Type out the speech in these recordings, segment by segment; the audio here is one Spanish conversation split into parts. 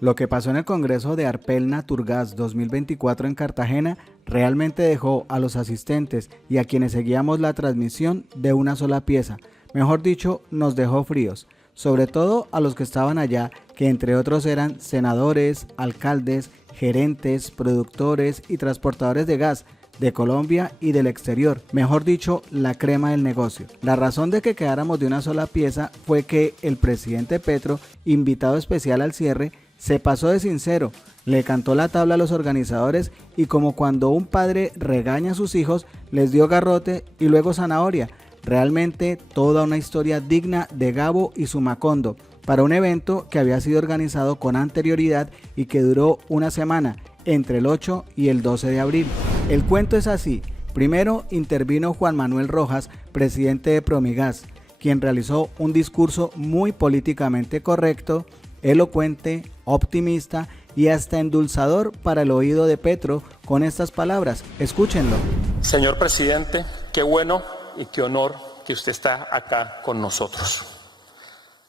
Lo que pasó en el Congreso de Arpel Naturgas 2024 en Cartagena realmente dejó a los asistentes y a quienes seguíamos la transmisión de una sola pieza. Mejor dicho, nos dejó fríos, sobre todo a los que estaban allá, que entre otros eran senadores, alcaldes, gerentes, productores y transportadores de gas de Colombia y del exterior, mejor dicho, la crema del negocio. La razón de que quedáramos de una sola pieza fue que el presidente Petro, invitado especial al cierre, se pasó de sincero, le cantó la tabla a los organizadores y como cuando un padre regaña a sus hijos, les dio garrote y luego zanahoria. Realmente toda una historia digna de Gabo y su Macondo para un evento que había sido organizado con anterioridad y que duró una semana, entre el 8 y el 12 de abril. El cuento es así. Primero intervino Juan Manuel Rojas, presidente de Promigas, quien realizó un discurso muy políticamente correcto, elocuente, optimista y hasta endulzador para el oído de Petro con estas palabras. Escúchenlo. Señor presidente, qué bueno y qué honor que usted está acá con nosotros.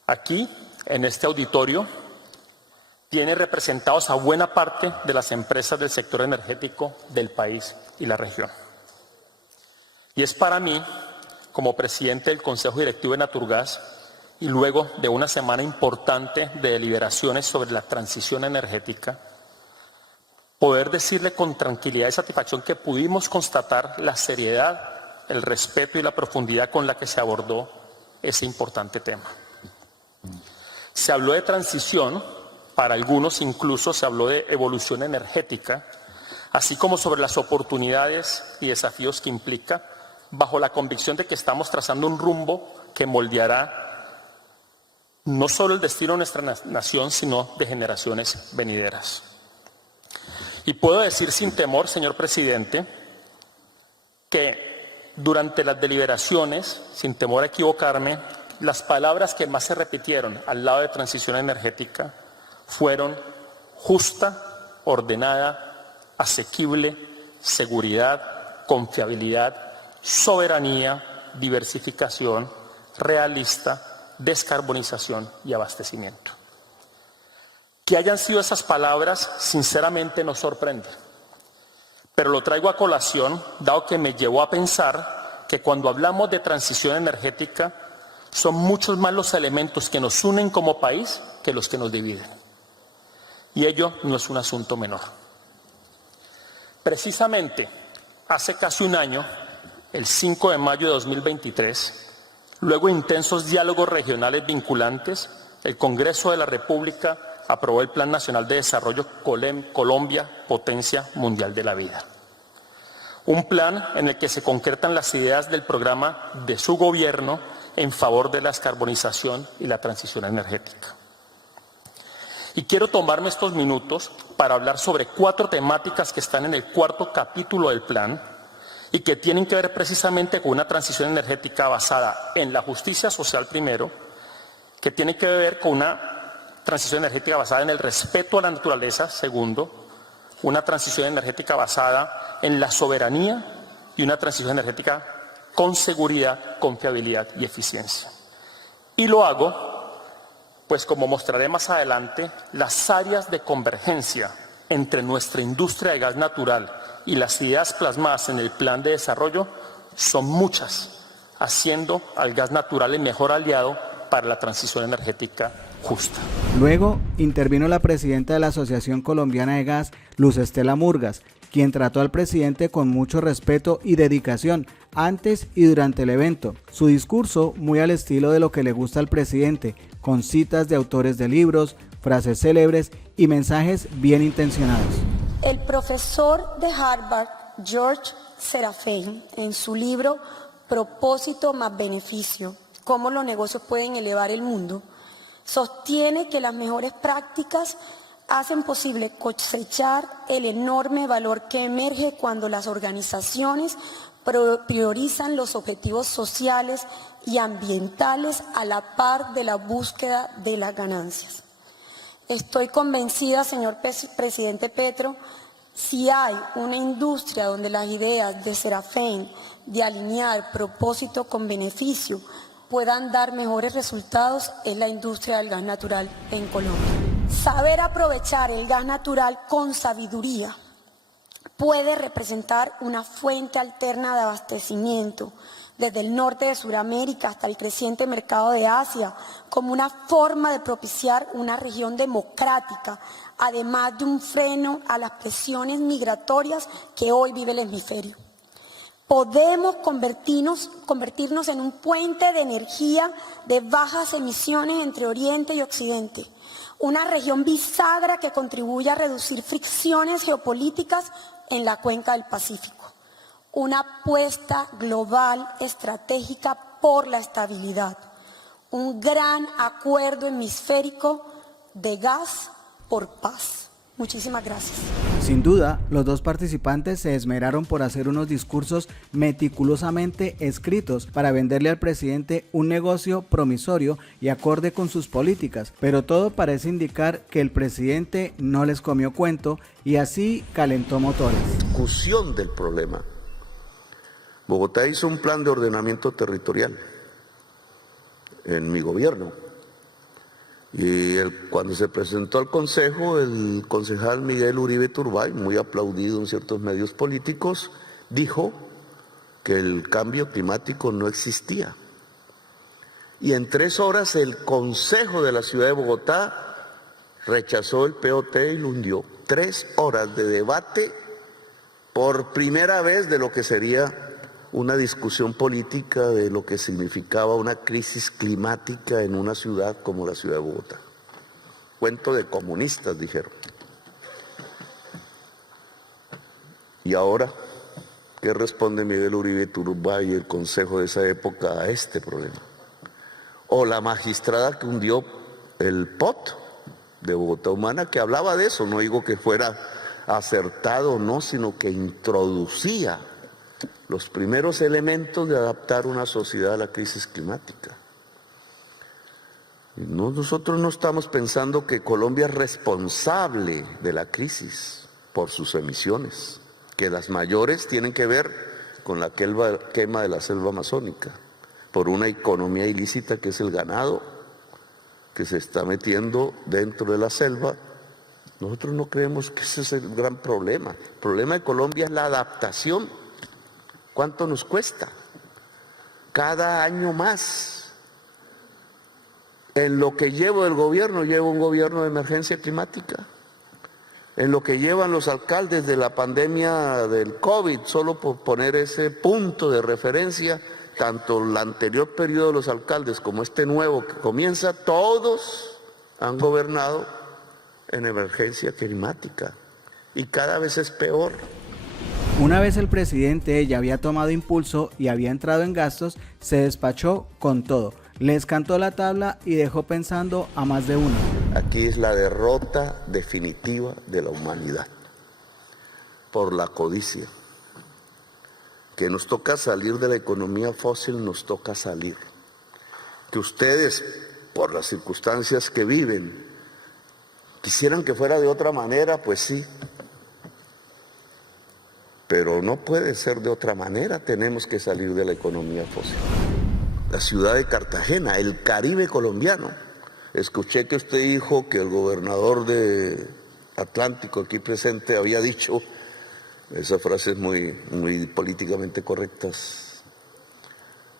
Aquí, en este auditorio, tiene representados a buena parte de las empresas del sector energético del país y la región. Y es para mí, como presidente del Consejo Directivo de Naturgas, y luego de una semana importante de deliberaciones sobre la transición energética, poder decirle con tranquilidad y satisfacción que pudimos constatar la seriedad, el respeto y la profundidad con la que se abordó ese importante tema. Se habló de transición, para algunos incluso se habló de evolución energética, así como sobre las oportunidades y desafíos que implica, bajo la convicción de que estamos trazando un rumbo que moldeará no solo el destino de nuestra nación, sino de generaciones venideras. Y puedo decir sin temor, señor presidente, que durante las deliberaciones, sin temor a equivocarme, las palabras que más se repitieron al lado de transición energética fueron justa, ordenada, asequible, seguridad, confiabilidad, soberanía, diversificación, realista, descarbonización y abastecimiento. Que hayan sido esas palabras, sinceramente nos sorprende. Pero lo traigo a colación, dado que me llevó a pensar que cuando hablamos de transición energética, son muchos más los elementos que nos unen como país que los que nos dividen. Y ello no es un asunto menor. Precisamente, hace casi un año, el 5 de mayo de 2023, luego de intensos diálogos regionales vinculantes, el Congreso de la República aprobó el Plan Nacional de Desarrollo Colombia, Potencia Mundial de la Vida. Un plan en el que se concretan las ideas del programa de su gobierno en favor de la descarbonización y la transición energética. Y quiero tomarme estos minutos para hablar sobre 4 temáticas que están en el 4º capítulo del plan y que tienen que ver precisamente con una transición energética basada en la justicia social primero, que tiene que ver con una transición energética basada en el respeto a la naturaleza segundo, una transición energética basada en la soberanía y una transición energética con seguridad, confiabilidad y eficiencia. Y lo hago, pues como mostraré más adelante, las áreas de convergencia entre nuestra industria de gas natural y las ideas plasmadas en el plan de desarrollo son muchas, haciendo al gas natural el mejor aliado para la transición energética justa. Luego intervino la presidenta de la Asociación Colombiana de Gas, Luz Estela Murgas, quien trató al presidente con mucho respeto y dedicación antes y durante el evento. Su discurso muy al estilo de lo que le gusta al presidente, con citas de autores de libros, frases célebres y mensajes bien intencionados. El profesor de Harvard, George Serafein, en su libro Propósito más Beneficio, cómo los negocios pueden elevar el mundo, sostiene que las mejores prácticas hacen posible cosechar el enorme valor que emerge cuando las organizaciones priorizan los objetivos sociales y ambientales a la par de la búsqueda de las ganancias. Estoy convencida, señor presidente Petro, si hay una industria donde las ideas de Serafein de alinear propósito con beneficio puedan dar mejores resultados, es la industria del gas natural en Colombia. Saber aprovechar el gas natural con sabiduría puede representar una fuente alterna de abastecimiento desde el norte de Sudamérica hasta el creciente mercado de Asia, como una forma de propiciar una región democrática, además de un freno a las presiones migratorias que hoy vive el hemisferio. Podemos convertirnos en un puente de energía de bajas emisiones entre Oriente y Occidente, una región bisagra que contribuye a reducir fricciones geopolíticas en la cuenca del Pacífico. Una apuesta global estratégica por la estabilidad, un gran acuerdo hemisférico de gas por paz. Muchísimas gracias. Sin duda, los dos participantes se esmeraron por hacer unos discursos meticulosamente escritos para venderle al presidente un negocio promisorio y acorde con sus políticas, pero todo parece indicar que el presidente no les comió cuento y así calentó motores. Discusión del problema. Bogotá hizo un plan de ordenamiento territorial en mi gobierno. Y cuando se presentó al Consejo, el concejal Miguel Uribe Turbay, muy aplaudido en ciertos medios políticos, dijo que el cambio climático no existía. Y en 3 horas el Consejo de la Ciudad de Bogotá rechazó el POT y lo hundió. 3 horas de debate por primera vez de lo que sería una discusión política de lo que significaba una crisis climática en una ciudad como la ciudad de Bogotá. Cuento de comunistas, dijeron. Y ahora, ¿qué responde Miguel Uribe Turbay y el Consejo de esa época a este problema? O la magistrada que hundió el POT de Bogotá Humana, que hablaba de eso, no digo que fuera acertado o no, sino que introducía los primeros elementos de adaptar una sociedad a la crisis climática. Nosotros no estamos pensando que Colombia es responsable de la crisis por sus emisiones, que las mayores tienen que ver con la quema de la selva amazónica, por una economía ilícita que es el ganado, que se está metiendo dentro de la selva. Nosotros no creemos que ese es el gran problema. El problema de Colombia es la adaptación. ¿Cuánto nos cuesta? Cada año más. En lo que llevo del gobierno, llevo un gobierno de emergencia climática. En lo que llevan los alcaldes de la pandemia del COVID, solo por poner ese punto de referencia, tanto el anterior periodo de los alcaldes como este nuevo que comienza, todos han gobernado en emergencia climática. Y cada vez es peor. Una vez el presidente ya había tomado impulso y había entrado en gastos, se despachó con todo. Les cantó la tabla y dejó pensando a más de uno. Aquí es la derrota definitiva de la humanidad por la codicia. Que nos toca salir de la economía fósil, nos toca salir. Que ustedes, por las circunstancias que viven, quisieran que fuera de otra manera, pues sí. Pero no puede ser de otra manera, tenemos que salir de la economía fósil. La ciudad de Cartagena, el Caribe colombiano. Escuché que usted dijo que el gobernador de Atlántico aquí presente había dicho, esa frase es muy políticamente correcta,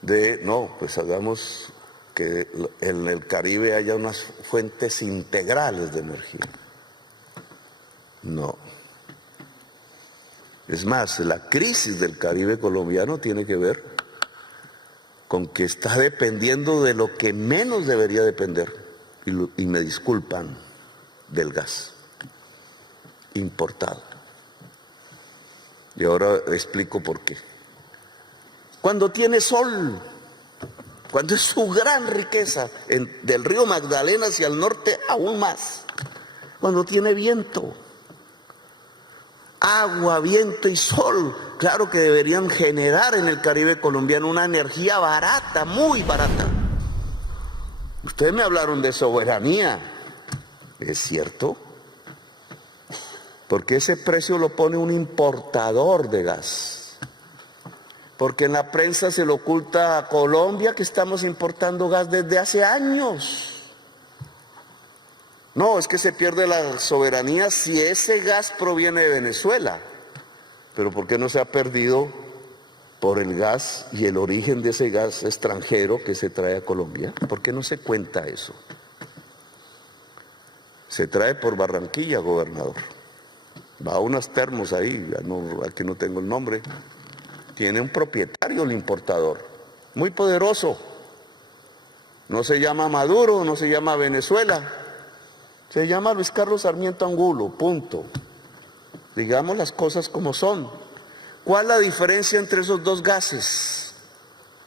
de no, pues hagamos que en el Caribe haya unas fuentes integrales de energía. No. Es más, la crisis del Caribe colombiano tiene que ver con que está dependiendo de lo que menos debería depender, y me disculpan, del gas importado. Y ahora explico por qué. Cuando tiene sol, cuando es su gran riqueza, del río Magdalena hacia el norte aún más, cuando tiene viento, agua, viento y sol, claro que deberían generar en el Caribe colombiano una energía barata, muy barata. Ustedes me hablaron de soberanía, ¿es cierto? Porque ese precio lo pone un importador de gas. Porque en la prensa se le oculta a Colombia que estamos importando gas desde hace años. No, es que se pierde la soberanía si ese gas proviene de Venezuela. Pero ¿por qué no se ha perdido por el gas y el origen de ese gas extranjero que se trae a Colombia? ¿Por qué no se cuenta eso? Se trae por Barranquilla, gobernador. Va a unos termos ahí, aquí no tengo el nombre. Tiene un propietario el importador, muy poderoso. No se llama Maduro, no se llama Venezuela. Se llama Luis Carlos Sarmiento Angulo, punto. Digamos las cosas como son. ¿Cuál es la diferencia entre esos dos gases?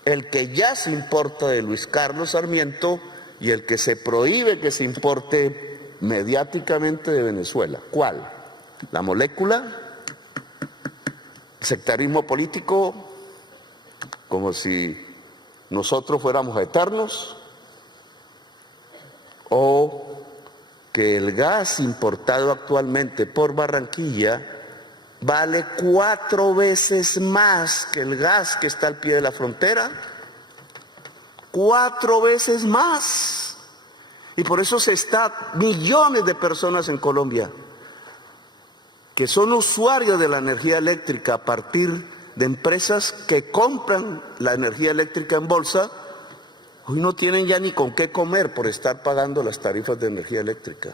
El que ya se importa de Luis Carlos Sarmiento y el que se prohíbe que se importe mediáticamente de Venezuela. ¿Cuál? La molécula, sectarismo político, como si nosotros fuéramos eternos, o que el gas importado actualmente por Barranquilla vale 4 veces más que el gas que está al pie de la frontera. 4 veces más. Y por eso millones de personas en Colombia que son usuarios de la energía eléctrica a partir de empresas que compran la energía eléctrica en bolsa, hoy no tienen ya ni con qué comer por estar pagando las tarifas de energía eléctrica.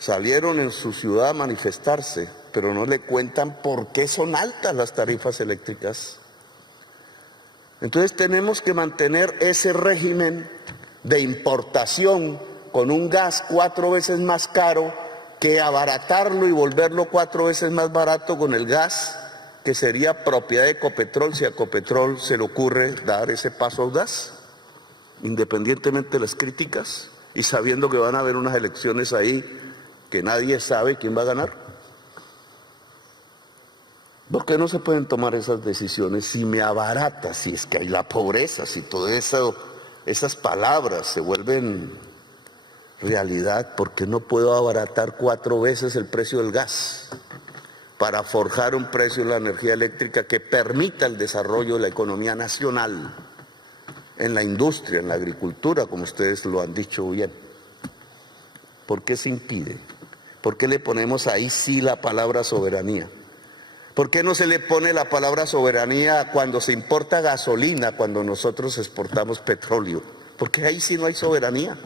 Salieron en su ciudad a manifestarse, pero no le cuentan por qué son altas las tarifas eléctricas. Entonces tenemos que mantener ese régimen de importación con un gas 4 veces más caro que abaratarlo y volverlo 4 veces más barato con el gas, que sería propiedad de Ecopetrol, si a Ecopetrol se le ocurre dar ese paso audaz, independientemente de las críticas, y sabiendo que van a haber unas elecciones ahí que nadie sabe quién va a ganar. ¿Por qué no se pueden tomar esas decisiones si me abarata, si es que hay la pobreza, si todo eso, esas palabras se vuelven realidad? Porque no puedo abaratar 4 veces el precio del gas para forjar un precio de la energía eléctrica que permita el desarrollo de la economía nacional, en la industria, en la agricultura, como ustedes lo han dicho bien. ¿Por qué se impide? ¿Por qué le ponemos ahí sí la palabra soberanía? ¿Por qué no se le pone la palabra soberanía cuando se importa gasolina, cuando nosotros exportamos petróleo? Porque ahí sí no hay soberanía.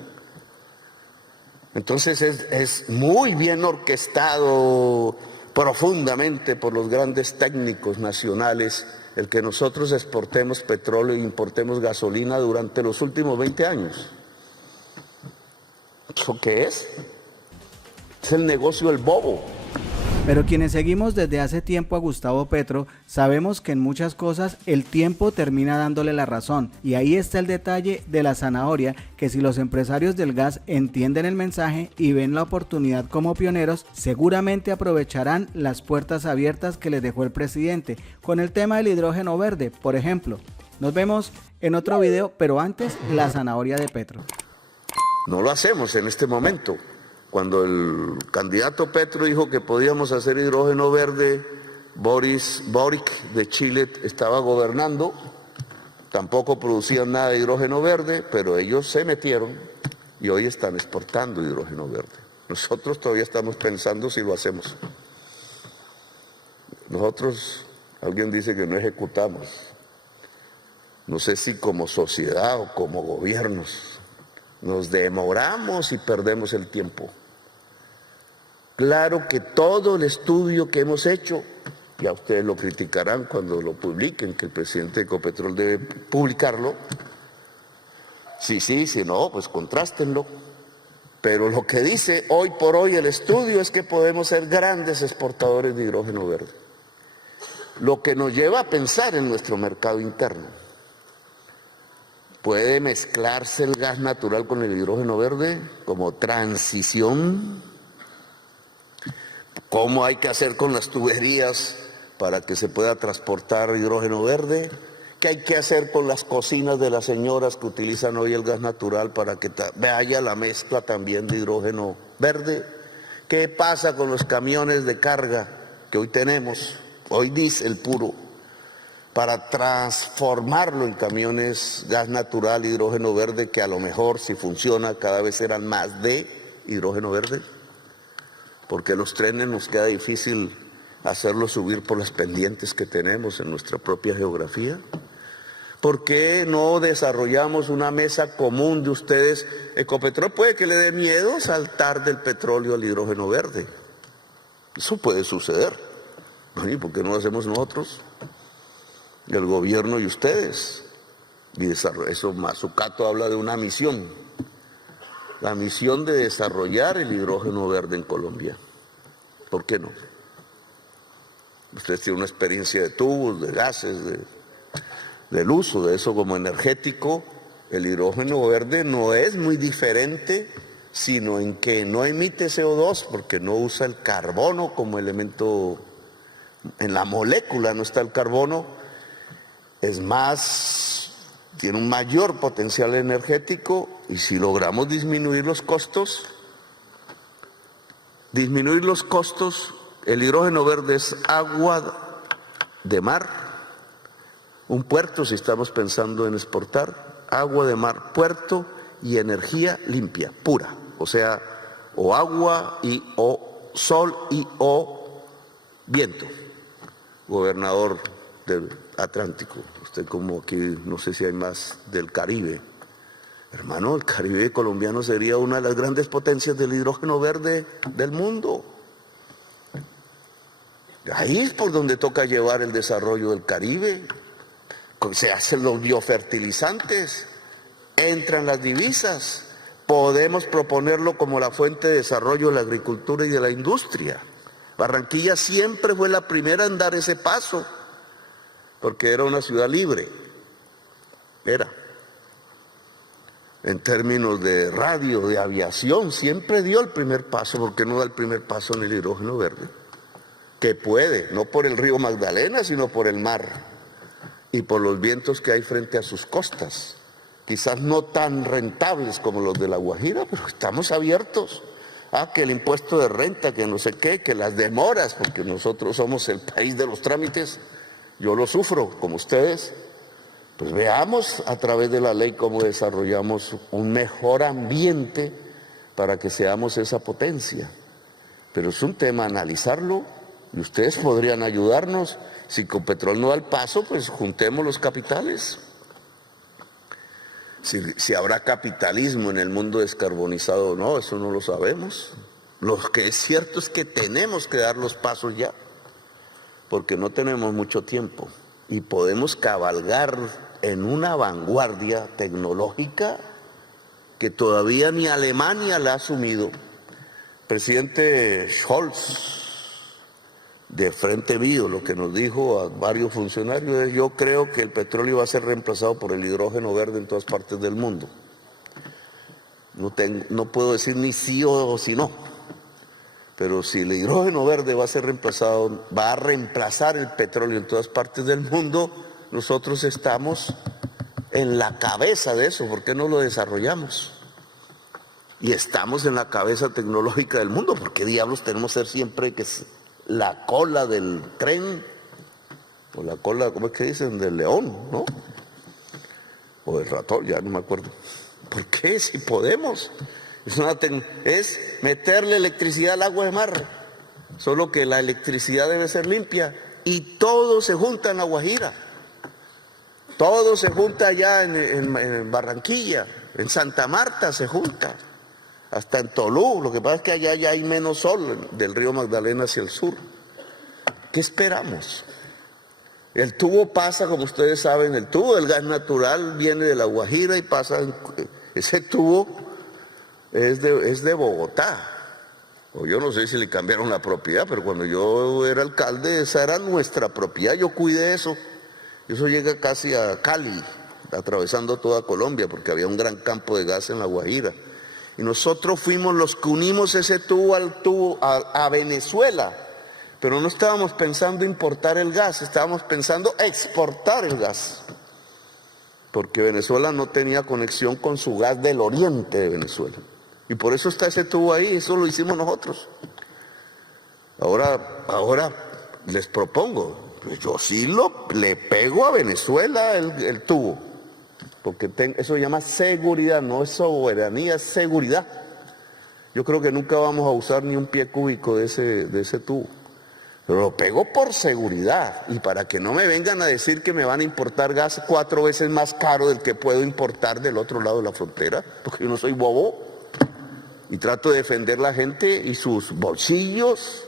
Entonces es muy bien orquestado profundamente por los grandes técnicos nacionales el que nosotros exportemos petróleo e importemos gasolina durante los últimos 20 años. ¿Eso qué es? Es el negocio del bobo. Pero quienes seguimos desde hace tiempo a Gustavo Petro, sabemos que en muchas cosas el tiempo termina dándole la razón. Y ahí está el detalle de la zanahoria, que si los empresarios del gas entienden el mensaje y ven la oportunidad como pioneros, seguramente aprovecharán las puertas abiertas que les dejó el presidente, con el tema del hidrógeno verde, por ejemplo. Nos vemos en otro video, pero antes, la zanahoria de Petro. No lo hacemos en este momento. Cuando el candidato Petro dijo que podíamos hacer hidrógeno verde, Boris Boric de Chile estaba gobernando, tampoco producían nada de hidrógeno verde, pero ellos se metieron y hoy están exportando hidrógeno verde. Nosotros todavía estamos pensando si lo hacemos. Nosotros, alguien dice que no ejecutamos. No sé si como sociedad o como gobiernos nos demoramos y perdemos el tiempo. Claro que todo el estudio que hemos hecho, ya ustedes lo criticarán cuando lo publiquen, que el presidente de Ecopetrol debe publicarlo. Si no, pues contrástenlo. Pero lo que dice hoy por hoy el estudio es que podemos ser grandes exportadores de hidrógeno verde. Lo que nos lleva a pensar en nuestro mercado interno. ¿Puede mezclarse el gas natural con el hidrógeno verde como transición? ¿Cómo hay que hacer con las tuberías para que se pueda transportar hidrógeno verde? ¿Qué hay que hacer con las cocinas de las señoras que utilizan hoy el gas natural para que haya la mezcla también de hidrógeno verde? ¿Qué pasa con los camiones de carga que hoy tenemos, hoy diésel puro, para transformarlo en camiones gas natural, hidrógeno verde, que a lo mejor si funciona cada vez serán más de hidrógeno verde? ¿Por qué los trenes nos queda difícil hacerlos subir por las pendientes que tenemos en nuestra propia geografía? ¿Por qué no desarrollamos una mesa común de ustedes? Ecopetrol puede que le dé miedo saltar del petróleo al hidrógeno verde. Eso puede suceder. ¿Y por qué no lo hacemos nosotros? El gobierno y ustedes. Y eso Mazzucato habla de una misión. La misión de desarrollar el hidrógeno verde en Colombia. ¿Por qué no? Ustedes tienen una experiencia de tubos, de gases, del uso de eso como energético. El hidrógeno verde no es muy diferente, sino en que no emite CO2 porque no usa el carbono como elemento. En la molécula no está el carbono. Es más, tiene un mayor potencial energético, y si logramos disminuir los costos, el hidrógeno verde es agua de mar, un puerto si estamos pensando en exportar, agua de mar, puerto y energía limpia, pura, o sea, o agua o sol o viento. Gobernador del Atlántico, usted como aquí, no sé si hay más del Caribe. Hermano, el Caribe colombiano sería una de las grandes potencias del hidrógeno verde del mundo. Ahí es por donde toca llevar el desarrollo del Caribe. Se hacen los biofertilizantes, entran las divisas, podemos proponerlo como la fuente de desarrollo de la agricultura y de la industria. Barranquilla siempre fue la primera en dar ese paso, porque era una ciudad libre, en términos de radio, de aviación, siempre dio el primer paso. ¿Por qué no da el primer paso en el hidrógeno verde? Que puede, no por el río Magdalena, sino por el mar y por los vientos que hay frente a sus costas, quizás no tan rentables como los de La Guajira, pero estamos abiertos. Que el impuesto de renta, que no sé qué, que las demoras, porque nosotros somos el país de los trámites, yo lo sufro como ustedes. Pues veamos a través de la ley cómo desarrollamos un mejor ambiente para que seamos esa potencia. Pero es un tema analizarlo, y ustedes podrían ayudarnos. Si Ecopetrol no da el paso, pues juntemos los capitales. Si habrá capitalismo en el mundo descarbonizado o no, eso no lo sabemos. Lo que es cierto es que tenemos que dar los pasos ya, porque no tenemos mucho tiempo y podemos cabalgar en una vanguardia tecnológica que todavía ni Alemania la ha asumido. Presidente Scholz, de Frente Bio, lo que nos dijo a varios funcionarios es: yo creo que el petróleo va a ser reemplazado por el hidrógeno verde en todas partes del mundo. No puedo decir ni sí o si no, pero si el hidrógeno verde va a ser reemplazado, va a reemplazar el petróleo en todas partes del mundo, nosotros estamos en la cabeza de eso. ¿Por qué no lo desarrollamos? Y estamos en la cabeza tecnológica del mundo. ¿Por qué diablos tenemos que ser siempre la cola del tren, o la cola, ¿cómo es que dicen?, del león, ¿no? O del ratón, ya no me acuerdo. ¿Por qué? Si podemos. Es meterle electricidad al agua de mar, solo que la electricidad debe ser limpia, y todo se junta en La Guajira, todo se junta allá en Barranquilla, en Santa Marta se junta, hasta en Tolú. Lo que pasa es que allá ya hay menos sol del río Magdalena hacia el sur. ¿Qué esperamos? El tubo pasa, como ustedes saben, el tubo del gas natural viene de La Guajira y pasa, ese tubo es de Bogotá. O yo no sé si le cambiaron la propiedad, pero cuando yo era alcalde, esa era nuestra propiedad, yo cuidé eso. Eso llega casi a Cali, atravesando toda Colombia, porque había un gran campo de gas en La Guajira. Y nosotros fuimos los que unimos ese tubo a Venezuela, pero no estábamos pensando importar el gas, estábamos pensando exportar el gas, porque Venezuela no tenía conexión con su gas del oriente de Venezuela, y por eso está ese tubo ahí. Eso lo hicimos nosotros. Ahora les propongo, yo sí le pego a Venezuela el tubo, porque eso se llama seguridad, no es soberanía, es seguridad. Yo creo que nunca vamos a usar ni un pie cúbico de ese tubo. Pero lo pego por seguridad y para que no me vengan a decir que me van a importar gas 4 veces más caro del que puedo importar del otro lado de la frontera, porque yo no soy bobo y trato de defender la gente y sus bolsillos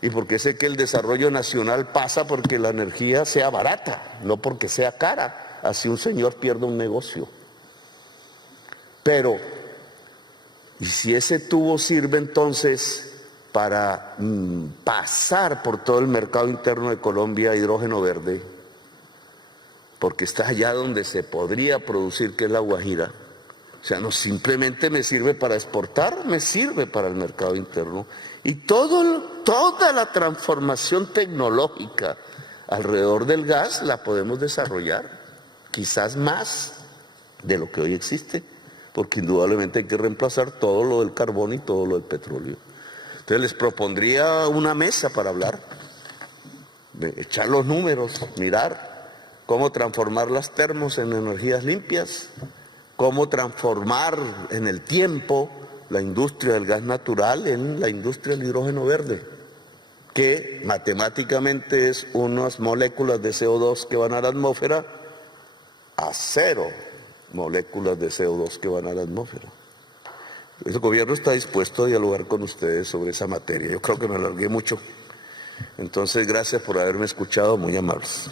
y porque sé que el desarrollo nacional pasa porque la energía sea barata, no porque sea cara, así un señor pierde un negocio. Pero, ¿y si ese tubo sirve entonces para pasar por todo el mercado interno de Colombia hidrógeno verde, porque está allá donde se podría producir, que es la Guajira? O sea, no simplemente me sirve para exportar, me sirve para el mercado interno. Y toda la transformación tecnológica alrededor del gas la podemos desarrollar, quizás más de lo que hoy existe, porque indudablemente hay que reemplazar todo lo del carbón y todo lo del petróleo. Entonces les propondría una mesa para hablar, echar los números, mirar cómo transformar las termos en energías limpias, cómo transformar en el tiempo la industria del gas natural en la industria del hidrógeno verde, que matemáticamente es unas moléculas de CO2 que van a la atmósfera a 0 moléculas de CO2 que van a la atmósfera. El gobierno está dispuesto a dialogar con ustedes sobre esa materia. Yo creo que me alargué mucho. Entonces, gracias por haberme escuchado, muy amables.